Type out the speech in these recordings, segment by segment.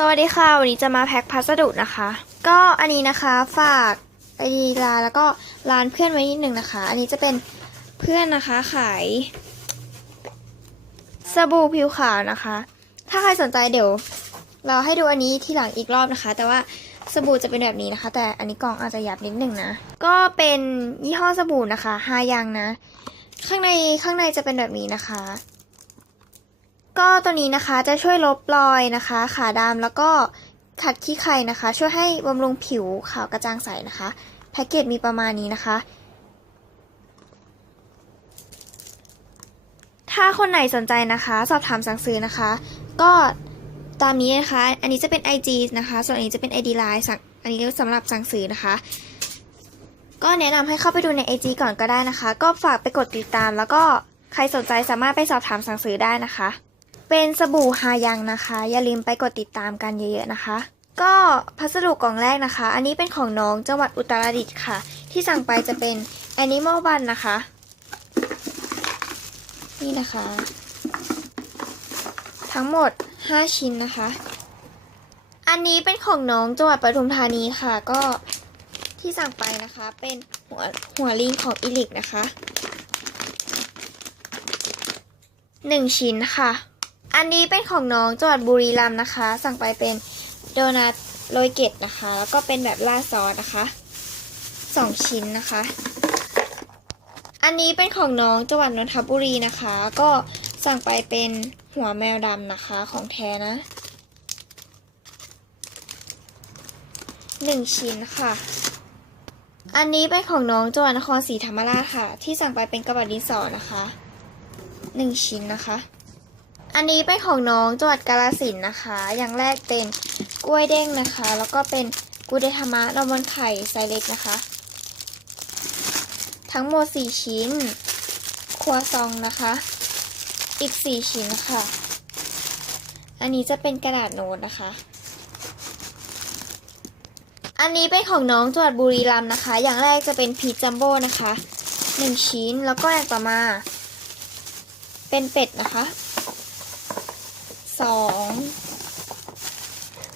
สวัสดีค่ะ วันนี้จะมาแพ็คพัสดุนะคะ ก็อันนี้นะคะฝากไอดีลน์แล้วก็ร้านเพื่อนไว้นิดหนึ่งนะคะ อันนี้จะเป็นเพื่อนนะคะขายสบู่ผิวขาวนะคะ ถ้าใครสนใจเดี๋ยว เราให้ดูอันนี้ที่หลังอีกรอบนะคะ แต่ว่าสบู่จะเป็นแบบนี้นะคะ แต่อันนี้กล่องอาจจะหยาบนิดหนึ่งนะ ก็เป็นยี่ห้อสบู่นะคะฮายังนะ ข้างในข้างในจะเป็นแบบนี้นะคะ ก็ตัวนี้นะคะจะช่วยลบรอยนะคะ ขาดำแล้วก็ขัดขี้ไข่นะคะ ช่วยให้บำรุงผิวขาวกระจ่างใสนะคะ แพ็กเกจมีประมาณนี้นะคะ ถ้าคนไหนสนใจนะคะ สอบถามสั่งซื้อนะคะ ก็ตามนี้นะคะ อันนี้จะเป็น IG นะคะ ส่วนอันนี้จะเป็น ID Line สั่งอันนี้สำหรับสั่งซื้อนะคะ ก็แนะนำให้เข้าไปดูใน IG ก่อนก็ได้นะคะ ก็ฝากไปกดติดตาม แล้วก็ใครสนใจสามารถไปสอบถามสั่งซื้อได้นะคะ เป็นสบู่ฮายังนะคะ อย่าลืมไปกดติดตามกันเยอะๆนะคะ ก็พัสดุกล่องแรกนะคะ อันนี้เป็นของน้องจังหวัดอุตรดิตถ์ค่ะ ที่สั่งไปจะเป็น Animal Bun นะคะ นี่นะคะ ทั้งหมด 5 ชิ้นนะคะ อันนี้เป็นของน้องจังหวัดปทุมธานีค่ะ ก็ที่สั่งไปนะคะเป็นหัวหัวลิงของอิลิกนะคะหนึ่งชิ้นค่ะ อันนี้เป็นของน้องจังหวัดบุรีรัมย์นะคะ สั่งไปเป็นโดนัทโรยเกตนะคะ แล้วก็เป็นแบบราซอสนะคะสองชิ้นนะคะ อันนี้เป็นของน้องจังหวัดนนทบุรีนะคะ ก็สั่งไปเป็นหัวแมวดำนะคะของแท้นะหนึ่งชิ้นค่ะ อันนี้เป็นของน้องจังหวัดนครศรีธรรมราชค่ะ ที่สั่งไปเป็นกระบะดินสอนะคะหนึ่งชิ้นนะคะ อันนี้เป็นของน้องจังหวัดกาฬสินนะคะ อย่างแรกเป็นกล้วยเด้งนะคะ แล้วก็เป็นกูเดธรรมะนมบนไข่ไซเล็กนะคะ ทั้งหมด 4 ชิ้น ครัวซองนะคะ อีก 4 ชิ้นค่ะ อันนี้จะเป็นกระดาษโน้ตนะคะ อันนี้เป็นของน้องจังหวัดบุรีรัมย์นะคะ อย่างแรกจะเป็นพีจัมโบ้นะคะ 1 ชิ้น แล้วก็อย่างต่อมา เป็นเป็ดนะคะ สอง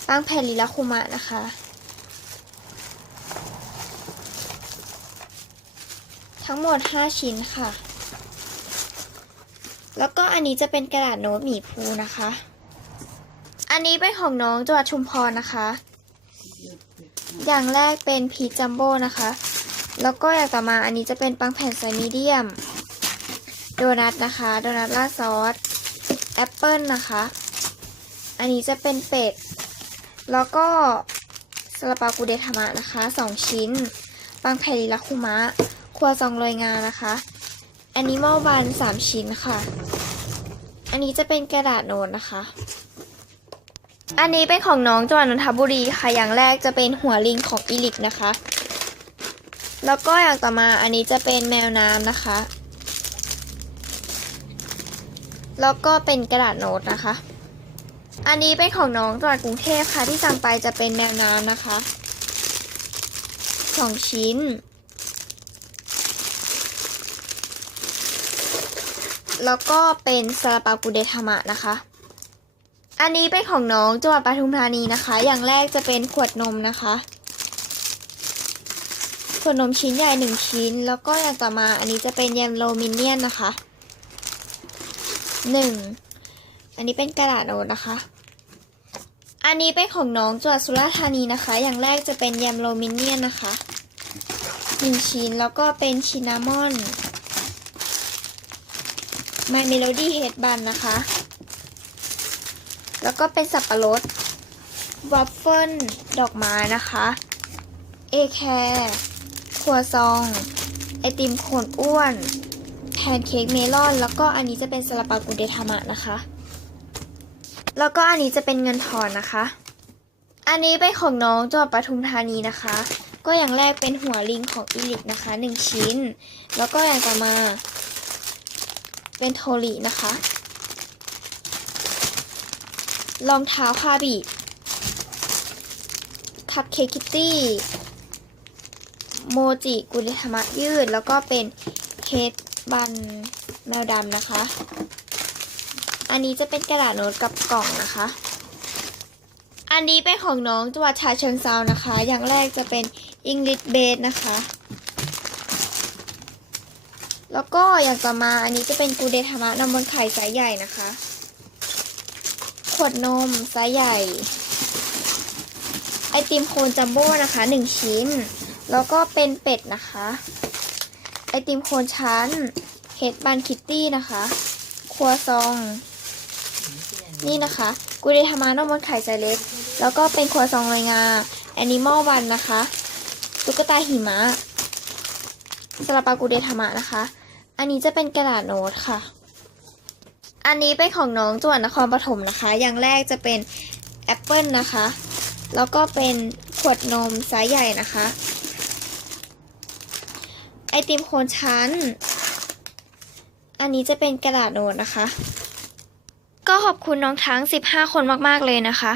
ปังแผ่นลิลาคุมะนะคะ ทั้งหมด 5 ชิ้นค่ะ แล้วก็อันนี้จะเป็นกระดาษโน้ตหมีภูนะคะ อันนี้เป็นของน้องจังหวัดชุมพรนะคะ อย่างแรกเป็นพีจัมโบ้นะคะ แล้วก็อย่างต่อมาอันนี้จะเป็นปังแผ่นไซมีเดียม โดนัทนะคะ โดนัทราดซอสแอปเปิลนะคะ อันนี้จะเป็นเป็ด แล้วก็ซาลาเปากูเดทามะนะคะ2ชิ้น ปังแผ่นลิลาคุมะ ครัวซองโรยงานะคะแอนิมอบัน3ชิ้นค่ะ อันนี้จะเป็นกระดาษโน้ตนะคะ อันนี้เป็นของน้องจังหวัดนนทบุรีค่ะ อย่างแรกจะเป็นหัวลิงของอีลิกนะคะ แล้วก็อย่างต่อมาอันนี้จะเป็นแมวน้ำนะคะ แล้วก็เป็นกระดาษโน้ตนะคะ อันนี้เป็นของน้องจังหวัดกรุงเทพค่ะ ที่สั่งไปจะเป็นแมวน้ำนะคะสองชิ้น แล้วก็เป็นซาลาเปากูเดทามะนะคะ อันนี้เป็นของน้องจังหวัดปทุมธานีนะคะ อย่างแรกจะเป็นขวดนมนะคะขวดนมชิ้นใหญ่หนึ่งชิ้น แล้วก็อย่างต่อมาอันนี้จะเป็นแยมโลมินเนียนนะคะหนึ่งอันนี้เป็นกระดาษโน้ตนะคะ อันนี้เป็นของน้องจังหวัดสุราษฎร์ธานีนะคะ อย่างแรกจะเป็นแยมโลมินเนียนนะคะหนึ่งชิ้นแล้วก็เป็นชินามอน My Melody Head Bun นะคะ แล้วก็เป็นสับปะรดวัฟเฟิลดอกไม้นะคะเอแคร์ครัวซอง ไอติมโคนอ้วน แพนเค้กเมลอน แล้วก็อันนี้จะเป็นซาลาเปากุเดทามะนะคะ แล้วก็อันนี้จะเป็นเงินทอนนะคะ อันนี้เป็นของน้องจังหวัดปทุมธานีนะคะ ก็อย่างแรกเป็นหัวลิงของอีลิกนะคะหนึ่งชิ้น แล้วก็อย่างต่อมาเป็นโทรินะคะรองเท้าคาบิคัพเค้กคิตตี้ โมจิกุลิธรรมะยืด แล้วก็เป็นเค้กบันแมวดำนะคะ อันนี้จะเป็นกระดาษโน้ตกับกล่องนะคะ อันนี้เป็นของน้องจังหวัดชาเชิงเซานะคะ อย่างแรกจะเป็น English Base นะคะ แล้วก็อย่างต่อมาอันนี้จะเป็นกูเดธรรมะนมบนไข่ไซส์ใหญ่นะคะ ขวดนมไซส์ใหญ่ ไอติมโคนจัมโบ้นะคะหนึ่งชิ้น แล้วก็เป็นเป็ดนะคะ ไอติมโคนชั้นเฮดบันคิตตี้นะคะ ครัวซอง นี่นะคะกูเดธรรมานมบนไข่ไซส์เล็ก แล้วก็เป็นครัวซองลอยงาแอนิมอลวันนะคะ ตุ๊กตาหิมะซาลาปากูเดธรรมะนะคะ อันนี้จะเป็นกระดาษโน้ตค่ะ อันนี้เป็นของน้องจังหวัดนครปฐมนะคะ อย่างแรกจะเป็นแอปเปิลนะคะ แล้วก็เป็นขวดนมไซส์ใหญ่นะคะ ไอติมโคนชั้น อันนี้จะเป็นกระดาษโน้ตนะคะ ก็ขอบคุณน้องทั้ง 15 คนมาก ๆ เลยนะคะ